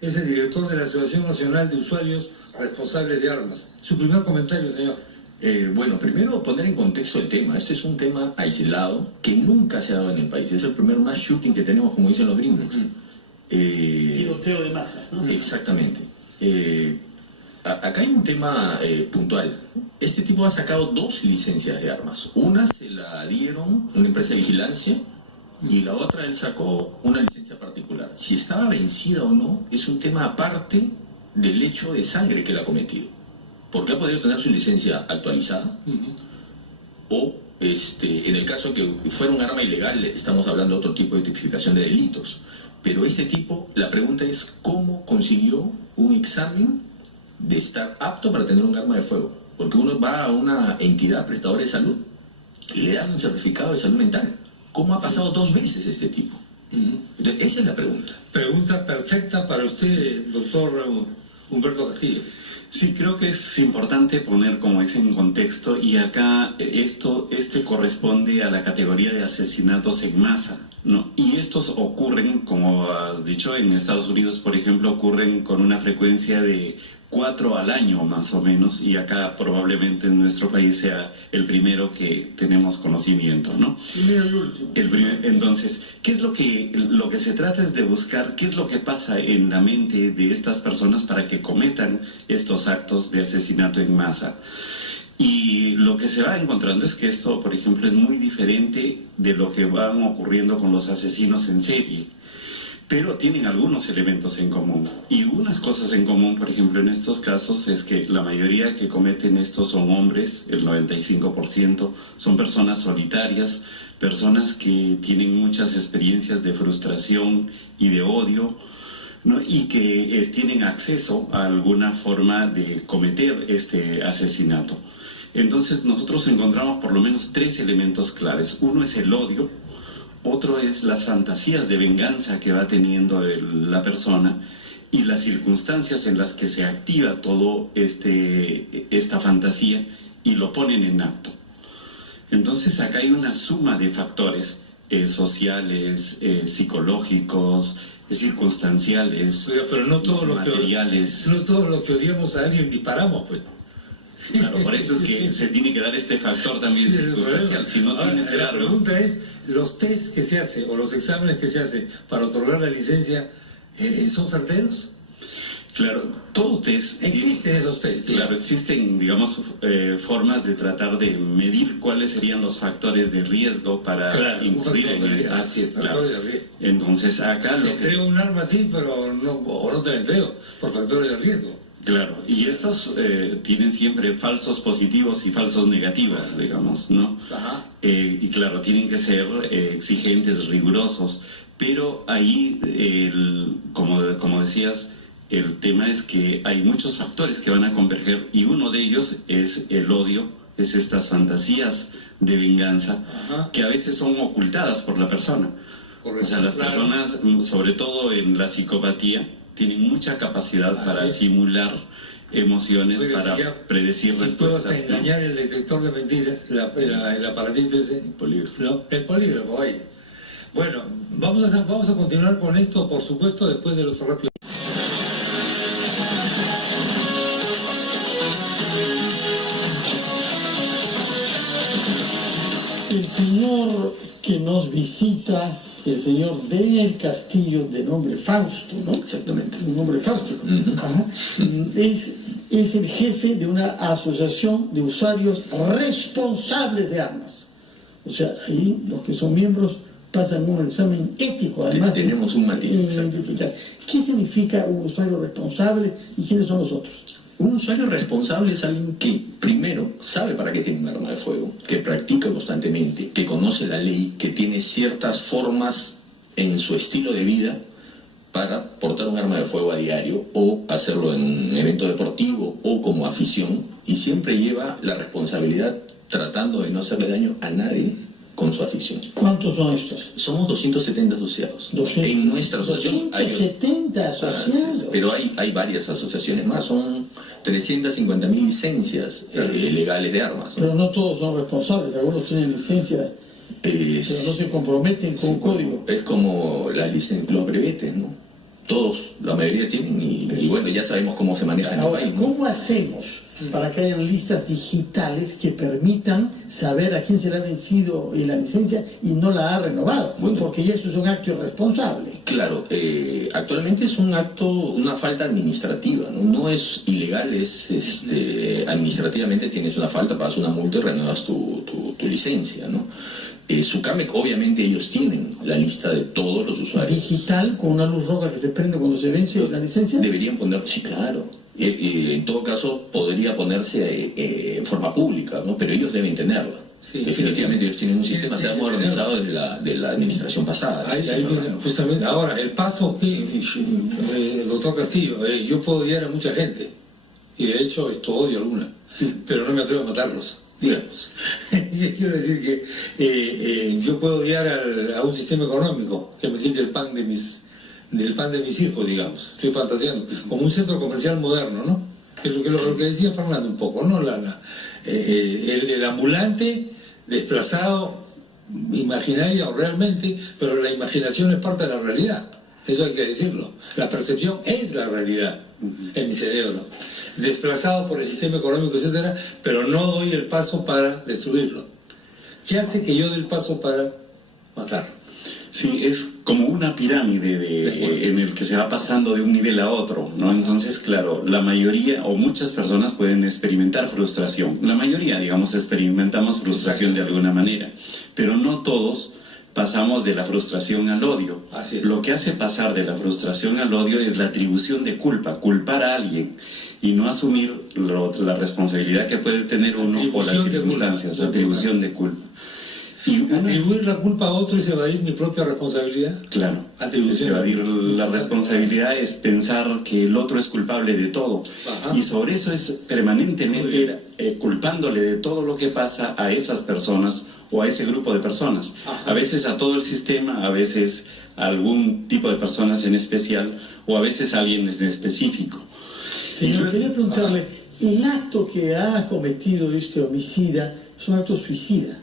es el director de la Asociación Nacional de Usuarios Responsables de Armas. Su primer comentario, señor. Bueno, primero poner en contexto el tema. Este es un tema aislado que nunca se ha dado en el país. Es el primer mass shooting que tenemos, como dicen los gringos. Tiroteo de masa, ¿no? Exactamente. Acá hay un tema puntual. Este tipo ha sacado 2 licencias de armas. Una se la dieron una empresa de vigilancia y la otra él sacó una licencia particular. Si estaba vencida o no es un tema aparte del hecho de sangre que él ha cometido. Porque ha podido tener su licencia actualizada o en el caso que fuera un arma ilegal estamos hablando de otro tipo de tipificación de delitos. Pero este tipo, la pregunta es ¿cómo consiguió un examen de estar apto para tener un arma de fuego? Porque uno va a una entidad prestadora de salud y le dan un certificado de salud mental. ¿Cómo ha pasado 2 veces este tipo? Entonces, esa es la pregunta. Pregunta perfecta para usted, doctor Humberto Castillo. Sí, creo que es importante poner, como dicen, en contexto, y acá este corresponde a la categoría de asesinatos en masa, ¿no? Y estos ocurren, como has dicho, en Estados Unidos, por ejemplo, ocurren con una frecuencia de 4 al año más o menos, y acá probablemente en nuestro país sea el primero que tenemos conocimiento, ¿no? Primero y último. Entonces, ¿qué es lo que se trata es de buscar qué es lo que pasa en la mente de estas personas para que cometan estos actos de asesinato en masa? Y lo que se va encontrando es que esto, por ejemplo, es muy diferente de lo que van ocurriendo con los asesinos en serie. Pero tienen algunos elementos en común. Y unas cosas en común, por ejemplo, en estos casos, es que la mayoría que cometen esto son hombres, el 95%, son personas solitarias, personas que tienen muchas experiencias de frustración y de odio, ¿no? Y que tienen acceso a alguna forma de cometer este asesinato. Entonces nosotros encontramos por lo menos 3 elementos claves. Uno es el odio. Otro es las fantasías de venganza que va teniendo la persona y las circunstancias en las que se activa todo esta fantasía y lo ponen en acto. Entonces acá hay una suma de factores sociales, psicológicos, circunstanciales, pero no todo materiales. No todo lo que odiamos a alguien disparamos, pues. Claro, por eso es que se tiene que dar este factor también circunstancial. Si no tiene ese la pregunta es, ¿los test que se hacen o los exámenes que se hacen para otorgar la licencia son certeros? Claro, todo test... ¿Existen esos test? Claro, existen, digamos, formas de tratar de medir cuáles serían los factores de riesgo para incurrir en esto. Así es, factores de riesgo. Entonces, acá te entrego un arma a ti, pero no te la entrego, por factores de riesgo. Claro, y estos tienen siempre falsos positivos y falsos negativos, digamos, ¿no? Ajá. Y claro, tienen que ser exigentes, rigurosos, pero ahí, como decías, el tema es que hay muchos factores que van a converger y uno de ellos es el odio, es estas fantasías de venganza. Ajá. Que a veces son ocultadas por la persona. Correcto, o sea, las personas, sobre todo en la psicopatía, tienen mucha capacidad para simular emociones, para predecir respuestas. Puedo hasta engañar el detector de mentiras, el aparatito ese. El polígrafo. ¿No? El polígrafo, ahí. Bueno, vamos a continuar con esto, por supuesto, después de los rápidos. El señor que nos visita, el señor del Castillo, de nombre Fausto, ¿no? Exactamente. De nombre Fausto. Ajá. Es el jefe de una asociación de usuarios responsables de armas. O sea, ahí los que son miembros pasan un examen ético, además. Tenemos un matiz. ¿Qué significa un usuario responsable y quiénes son los otros? Un usuario responsable es alguien que, primero, sabe para qué tiene un arma de fuego, que practica constantemente, que conoce la ley, que tiene ciertas formas en su estilo de vida para portar un arma de fuego a diario o hacerlo en un evento deportivo o como afición, y siempre lleva la responsabilidad tratando de no hacerle daño a nadie con su afición. ¿Cuántos son estos? Somos 270 asociados. 200, en nuestra asociación 270 asociados. Pero hay varias asociaciones más, son 350.000 licencias legales de armas, ¿no? Pero no todos son responsables, algunos tienen licencia, pero no se comprometen con un código. Es como los brevetes, ¿no? Todos, la mayoría tienen y bueno, ya sabemos cómo se maneja en el Ahora, país, ¿no? ¿cómo hacemos para que hayan listas digitales que permitan saber a quién se le ha vencido la licencia y no la ha renovado? Bueno. Porque ya eso es un acto irresponsable. Claro, actualmente es un acto, una falta administrativa, ¿no? No es ilegal, es administrativamente tienes una falta, pagas una multa y renuevas tu licencia, ¿no? Sucamec, obviamente ellos tienen la lista de todos los usuarios. Digital, con una luz roja que se prende cuando se vence la licencia. Deberían poner, sí, claro. En todo caso, podría ponerse en forma pública, ¿no? Pero ellos deben tenerla. Sí, definitivamente ellos tienen un sistema, se ha modernizado desde de la administración pasada. Ahí viene, justamente, ahora, el paso que, doctor Castillo, yo puedo odiar a mucha gente, y de hecho esto odio a alguna, pero no me atrevo a matarlos, digamos. Yo quiero decir que yo puedo odiar a un sistema económico que me quite el pan de mis hijos, digamos. Estoy fantaseando, como un centro comercial moderno, ¿no? Es lo que decía Fernando un poco, ¿no? El ambulante desplazado imaginaria o realmente, pero la imaginación es parte de la realidad, eso hay que decirlo. La percepción es la realidad en mi cerebro, desplazado por el sistema económico, etcétera, pero no doy el paso para destruirlo. Ya sé que yo doy el paso para matar. Sí, es como una pirámide en el que se va pasando de un nivel a otro, ¿no? Entonces, claro, la mayoría o muchas personas pueden experimentar frustración. La mayoría, digamos, experimentamos frustración de alguna manera, pero no todos pasamos de la frustración al odio. Así es. Lo que hace pasar de la frustración al odio es la atribución de culpa, culpar a alguien y no asumir la responsabilidad que puede tener uno por las circunstancias, atribución de culpa. Atribuir la culpa a otro es evadir mi propia responsabilidad. Claro, Atribución. evadir la responsabilidad es pensar que el otro es culpable de todo. Ajá. Y sobre eso es permanentemente culpándole de todo lo que pasa a esas personas o a ese grupo de personas. Ajá. A veces a todo el sistema, a veces a algún tipo de personas en especial o a veces a alguien en específico. Señor, quería preguntarle, el acto que ha cometido este homicida es un acto suicida,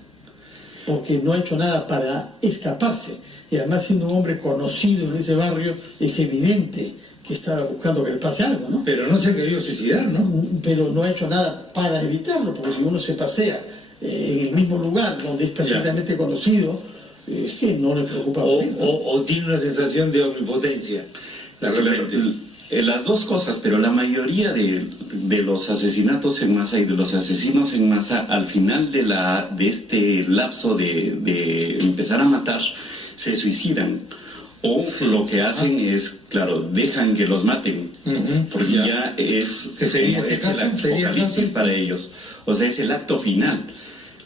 porque no ha hecho nada para escaparse. Y además, siendo un hombre conocido en ese barrio, es evidente que estaba buscando que le pase algo, ¿no? Pero no se ha querido suicidar, ¿no? Pero no ha hecho nada para evitarlo, porque si uno se pasea en el mismo lugar donde es perfectamente conocido, es que no le preocupa. O tiene una sensación de omnipotencia. Las dos cosas, pero la mayoría de los asesinatos en masa y de los asesinos en masa, al final de este lapso de empezar a matar, se suicidan. O lo que hacen es, claro, dejan que los maten, porque ya es, ¿Qué sería como este es caso? el ¿Sería apocalipsis caso? para ellos. O sea, es el acto final.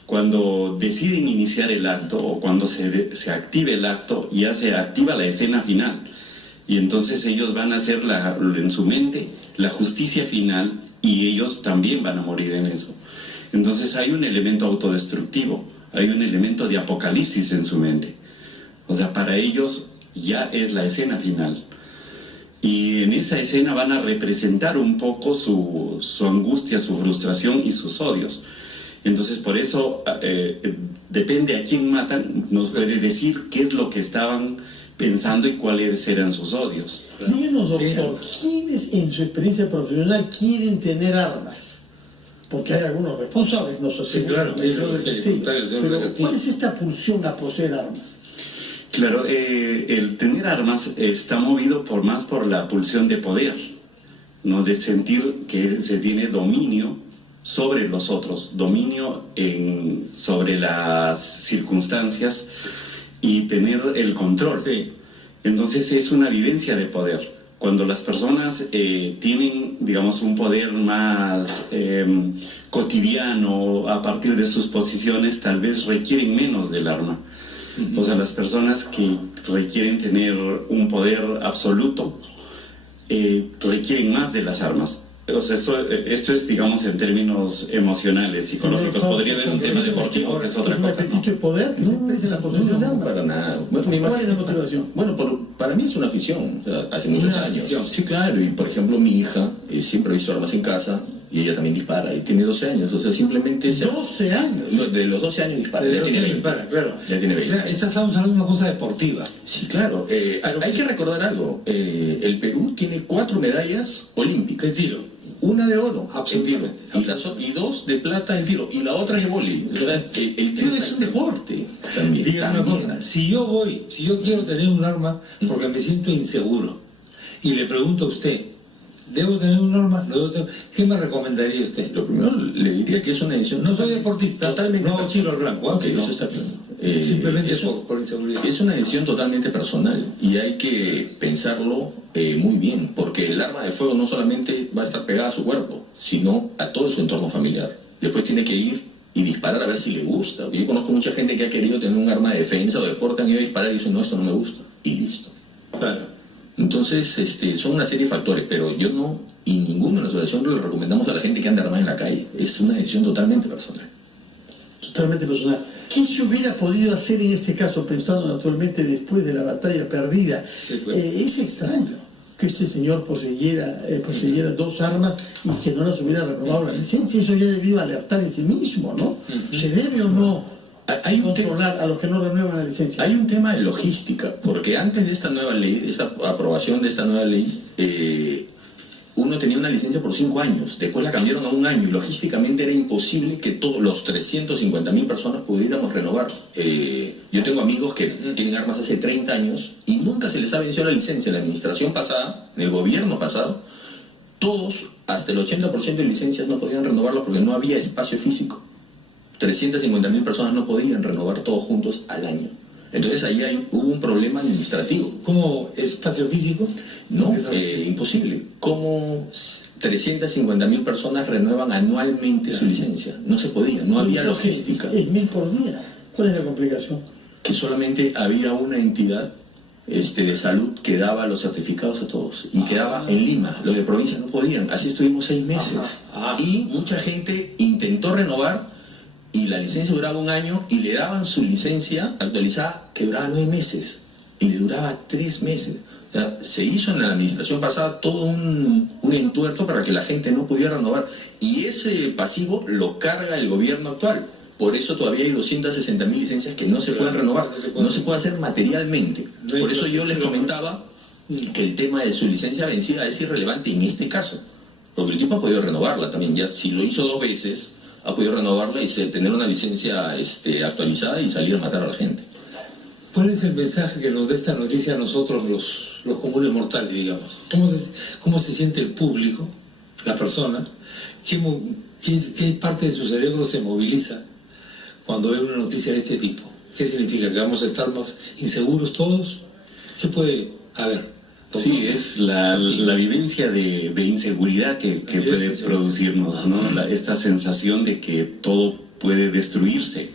Cuando deciden iniciar el acto o cuando se active el acto, ya se activa la escena final. Y entonces ellos van a hacer en su mente la justicia final y ellos también van a morir en eso. Entonces hay un elemento autodestructivo, hay un elemento de apocalipsis en su mente. O sea, para ellos ya es la escena final. Y en esa escena van a representar un poco su angustia, su frustración y sus odios. Entonces por eso depende a quién matan, nos puede decir qué es lo que estaban pensando y cuáles eran sus odios. Díganos, doctor, ¿quiénes en su experiencia profesional quieren tener armas? Porque hay algunos responsables, no sé si Sí, claro, pero ¿cuál es esta pulsión a poseer armas? Claro, el tener armas está movido más por la pulsión de poder, ¿no? De sentir que se tiene dominio sobre los otros, dominio sobre las circunstancias y tener el control. Sí. Entonces es una vivencia de poder. Cuando las personas tienen, digamos, un poder más cotidiano a partir de sus posiciones, tal vez requieren menos del arma. O sea, las personas que requieren tener un poder absoluto requieren más de las armas. O sea, esto es, digamos, en términos emocionales, psicológicos. Podría haber un tema deportivo que es otra cosa, ¿no? ¿Es un apetito de poder que se expresa en la posesión de armas? Para nada. Bueno, ¿Cuál es la motivación? Bueno, para mí es una afición, o sea, hace muchos Una años. afición. Sí, claro, y por ejemplo mi hija siempre ha visto armas en casa y ella también dispara, y tiene 12 años, o sea, simplemente... 12 años. No, de los 12 años dispara, De ya los tiene que 20. dispara, claro. Ya tiene 20. O sea, estamos hablando de una cosa deportiva. Sí, claro. Hay que recordar algo. El Perú tiene 4 medallas olímpicas. ¿Qué tiro? Una de oro en tiro Absolutamente. y 2 de plata en tiro, y la otra es de vóley. O sea, el tiro es un deporte también. Dígame una cosa, si yo quiero tener un arma porque me siento inseguro y le pregunto a usted, ¿debo tener un arma? ¿No debo tener? ¿Qué me recomendaría usted? Lo primero le diría que es una decisión... No soy deportista, totalmente no tiro al blanco, Ok, no. eso está claro. Simplemente eso- por inseguridad. Es una decisión totalmente personal y hay que pensarlo muy bien, porque el arma de fuego no solamente va a estar pegada a su cuerpo, sino a todo su entorno familiar. Después tiene que ir y disparar a ver si le gusta. Yo conozco mucha gente que ha querido tener un arma de defensa o de deporte, han ido a disparar y dicen, no, esto no me gusta, y listo. Claro. Entonces, son una serie de factores, pero yo no, y ninguno de la asociación le recomendamos a la gente que anda armada en la calle. Es una decisión totalmente personal. Totalmente personal. ¿Qué se hubiera podido hacer en este caso, pensando naturalmente después de la batalla perdida? Sí, pues. Es extraño que este señor poseyera 2 armas y que no las hubiera renovado la licencia. Eso ya debido alertar en sí mismo, ¿no? ¿Se debe o no Hay un tema... controlar a los que no renuevan la licencia? Hay un tema de logística, porque antes de esta nueva ley, de esta aprobación de esta nueva ley, uno tenía una licencia por 5 años, después la cambiaron a 1 año y logísticamente era imposible que todos los 350.000 personas pudiéramos renovar. Yo tengo amigos que tienen armas hace 30 años y nunca se les ha vencido la licencia. En la administración pasada, en el gobierno pasado, todos, hasta el 80% de licencias no podían renovarlas porque no había espacio físico. 350.000 personas no podían renovar todos juntos al año. Entonces ahí hubo un problema administrativo. ¿Cómo espacio físico? No, imposible. ¿Cómo 350.000 personas renuevan anualmente su licencia? No se podía, no había logística. Es 1000 por día. ¿Cuál es la complicación? Que solamente había una entidad de salud que daba los certificados a todos y quedaba en Lima. Los de provincia no podían. Así estuvimos 6 meses. Y mucha gente intentó renovar y la licencia duraba 1 año y le daban su licencia actualizada que duraba 9 meses y le duraba 3 meses. O sea, se hizo en la administración pasada todo un entuerto para que la gente no pudiera renovar, y ese pasivo lo carga el gobierno actual. Por eso todavía hay 260.000 licencias que no se pueden renovar, no se puede hacer materialmente. Por eso yo les comentaba que el tema de su licencia vencida es irrelevante en este caso, porque el tipo ha podido renovarla también. Ya si lo hizo 2 veces, ha podido renovarla y tener una licencia actualizada y salir a matar a la gente. ¿Cuál es el mensaje que nos da esta noticia a nosotros los comunes mortales, digamos? ¿Cómo se siente el público, la persona? ¿Qué parte de su cerebro se moviliza cuando ve una noticia de este tipo? ¿Qué significa? ¿Que vamos a estar más inseguros todos? ¿Qué puede haber? Sí, es la vivencia de inseguridad que puede producirnos, ¿no? Esta sensación de que todo puede destruirse.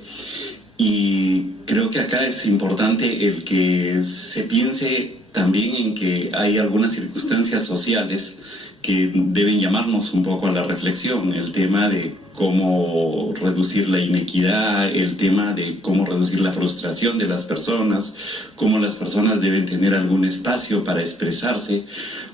Y creo que acá es importante el que se piense también en que hay algunas circunstancias sociales que deben llamarnos un poco a la reflexión. El tema de cómo reducir la inequidad, el tema de cómo reducir la frustración de las personas, cómo las personas deben tener algún espacio para expresarse.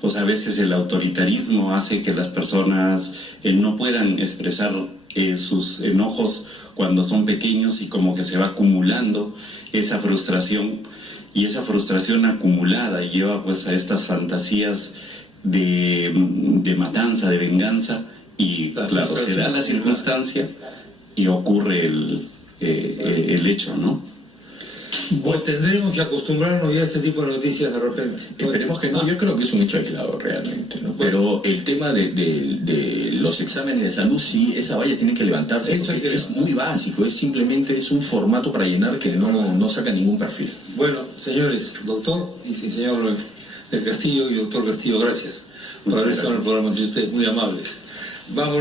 O sea, a veces el autoritarismo hace que las personas no puedan expresar sus enojos cuando son pequeños, y como que se va acumulando esa frustración, y esa frustración acumulada lleva pues a estas fantasías de matanza, de venganza, y claro, se da la circunstancia y ocurre el hecho, ¿no? Pues tendremos que acostumbrarnos ya a este tipo de noticias de repente. Esperemos que no, yo creo que es un hecho aislado realmente, ¿no? Pero el tema de los exámenes de salud, sí, esa valla tiene que levantarse, porque es muy básico, simplemente es un formato para llenar que no saca ningún perfil. Bueno, señores, doctor y señor del Castillo y doctor Castillo, gracias por haber estado en el programa, si ustedes muy amables. Vamos.